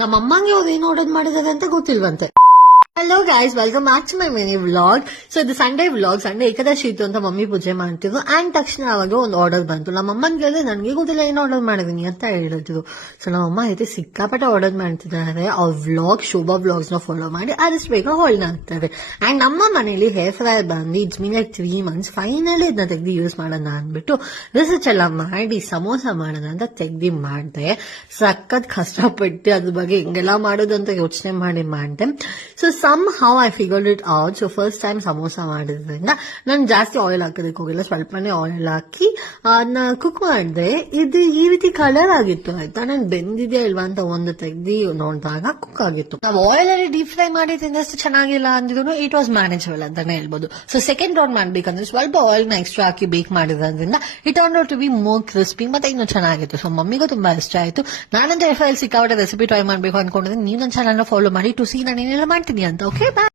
ನಮ್ಮ ಅಮ್ಮಂಗೆ ಅವ್ರು ಏನ್ ಆರ್ಡರ್ ಮಾಡಿದಾರೆ ಅಂತ ಗೊತ್ತಿಲ್ವಂತೆ. Hello guys, welcome back to my mini vlog. So ಇದು ಸಂಡೇ ವ್ಲಾಗ್. ಸಂಡೇ ಏಕಾದಶಿ ಇತ್ತು ಅಂತ ಮಮ್ಮಿ ಪೂಜೆ ಮಾಡ್ತಿದ್ರು. ಅಂಡ್ ತಕ್ಷಣ ಅವಾಗ ಒಂದು ಆರ್ಡರ್ ಬಂತು. ನಮ್ಮ ಅಮ್ಮನ್ ಕೇಳಿದ್ರೆ ನನಗೆ ಗೊತ್ತಿಲ್ಲ ಏನ್ ಆರ್ಡರ್ ಮಾಡಿದೀನಿ ಅಂತ ಹೇಳಿದ್ರು. ಸೊ ನಮ್ಮಮ್ಮ అయితే ಸಿಕ್ಕಾಪಟ್ಟೆ ಆರ್ಡರ್ ಮಾಡ್ತಿದ್ದಾರೆ. ಅವ್ರ ವ್ಲಾಗ್ ಶೋಭಾ ವ್ಲಾಗ್ಸ್ ನ ಫಾಲೋ ಮಾಡಿ ಆದಷ್ಟು ಬೇಗ ಹೋಲ್ಡ್ ಆಗ್ತಾರೆ. ಅಂಡ್ ನಮ್ಮ ಮನೇಲಿ ಹೇರ್ ಫ್ರೈರ್ ಬಂದು it's mean like 3 months finally ಇದನ್ನ ತೆಗ್ದು ಯೂಸ್ ಮಾಡೋಣ ಅಂದ್ಬಿಟ್ಟು ರಿಸರ್ಚ್ ಎಲ್ಲ ಮಾಡಿ ಸಮೋಸ ಮಾಡೋಣ ಅಂತ ತೆಗ್ದು ಮಾಡಿದೆ. ಸಖತ್ ಕಷ್ಟಪಟ್ಟು ಅದ್ರ ಬಗ್ಗೆ ಹಿಂಗೆಲ್ಲ ಮಾಡೋದಂತ ಯೋಚನೆ ಮಾಡಿದೆ. So somehow I figured it out. So first time samosa ಮಾಡಿದ್ರಿಂದ ನಾನು ಜಾಸ್ತಿ ಆಯಿಲ್ ಹಾಕೋದಕ್ಕೆ ಹೋಗಿಲ್ಲ, ಸ್ವಲ್ಪನೇ ಆಯಿಲ್ ಹಾಕಿ ಅದನ್ನ ಕುಕ್ ಮಾಡಿದೆ. ಇದು ಈ ರೀತಿ ಕಲರ್ ಆಗಿತ್ತು ಆಯ್ತಾ. ನಾನು ಬೆಂದಿದೆಯಾ ಇಲ್ವಾ ಅಂತ ಒಂದು ತೆಗ್ದು ನೋಡಿದಾಗ ಕುಕ್ ಆಗಿತ್ತು. ನಾವು ಆಯಿಲ್ ಅಲ್ಲಿ ಡೀಪ್ ಫ್ರೈ ಮಾಡಿ ತಿಂದಷ್ಟು ಚೆನ್ನಾಗಿಲ್ಲ ಅಂದಿದ್ರು ಇಟ್ ವಾಸ್ ಮ್ಯಾನೇಜಬಲ್ ಅಂತಾನೆ ಹೇಳ್ಬೋದು. ಸೊ ಸೆಕೆಂಡ್ ರೌಂಡ್ ಮಾಡ್ಬೇಕಂದ್ರೆ ಸ್ವಲ್ಪ ಆಯಿಲ್ ನ ಎಕ್ಸ್ಟ್ರಾ ಹಾಕಿ ಬೇಕ್ ಮಾಡಿದ್ರಿಂದ it on to be more crispy ಮತ್ತೆ ಇನ್ನೂ ಚೆನ್ನಾಗಿತ್ತು. ಸೊ ಮಮ್ಮಿಗೂ ತುಂಬಾ ಇಷ್ಟ ಆಯ್ತು. ನಾನಂತ ಸಿಕ್ಕಾಪಟ್ಟೆ ರೆಸಿಪಿ ಟ್ರೈ ಮಾಡ್ಬೇಕು ಅನ್ಕೊಂಡಿದ್ದೀನಿ. ನೀವು ನನ್ನ ಚಾನಲ್ ಫಾಲೋ ಮಾಡಿ ಟು ಸಿ ನಾನು ಏನೆಲ್ಲ ಮಾಡ್ತೀನಿ ಅಂತ. ಓಕೆ, ಬಾಯ್.